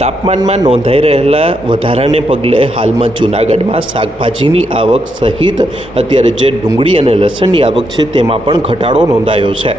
તાપમાનમાં નોંધાઈ રહેલા વધારાને પગલે હાલમાં જૂનાગઢમાં શાકભાજીની આવક સહિત અત્યારે જે ડુંગળી અને લસણની આવક છે તેમાં પણ ઘટાડો નોંધાયો છે।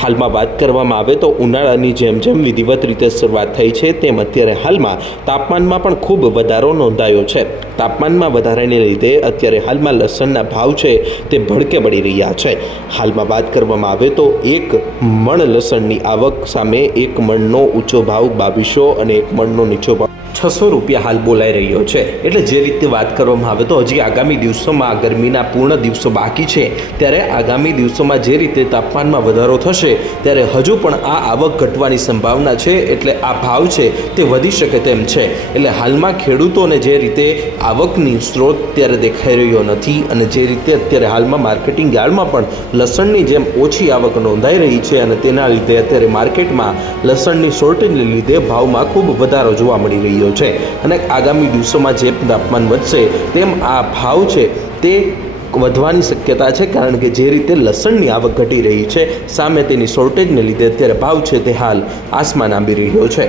હાલમાં વાત કરવામાં આવે તો ઉનાળાની જેમ વિધિવત રીતે શરૂઆત થઈ છે તેમ અત્યારે હાલમાં તાપમાનમાં પણ ખૂબ વધારો નોંધાયો છે। તાપમાનમાં વધારાને લીધે અત્યારે હાલમાં લસણના ભાવ છે તે ભડકે પડી રહ્યા છે। હાલમાં વાત કરવામાં આવે તો એક મણ લસણની આવક સામે એક મણનો ઊંચો ભાવ 2200 અને એક મણનો નીચો ભાવ 600 રૂપિયા હાલ બોલાઈ રહ્યો છે। એટલે જે રીતે વાત કરવામાં આવે તો હજી આગામી દિવસોમાં ગરમીના પૂર્ણ દિવસો બાકી છે, ત્યારે આગામી દિવસોમાં જે રીતે તાપમાનમાં વધારો થશે ત્યારે હજુ પણ આ આવક ઘટવાની સંભાવના છે। એટલે આ ભાવ છે તે વધી શકે તેમ છે। એટલે હાલમાં ખેડૂતોને જે રીતે આવકની સ્ત્રોત ત્યારે દેખાઈ રહ્યો નથી અને જે રીતે અત્યારે હાલમાં માર્કેટિંગ યાર્ડમાં પણ લસણની જેમ ઓછી આવક નોંધાઈ રહી છે અને તેના લીધે અત્યારે માર્કેટમાં લસણની શોર્ટેજને લીધે ભાવમાં ખૂબ વધારો જોવા મળી રહ્યો છે અને આગામી દિવસોમાં જે તાપમાન વધશે તેમ આ ભાવ છે તે વધવાની શક્યતા છે, કારણ કે જે રીતે લસણની આવક ઘટી રહી છે સામે તેની શોર્ટેજને લીધે અત્યારે ભાવ છે તે હાલ આસમાન આંબી રહ્યો છે।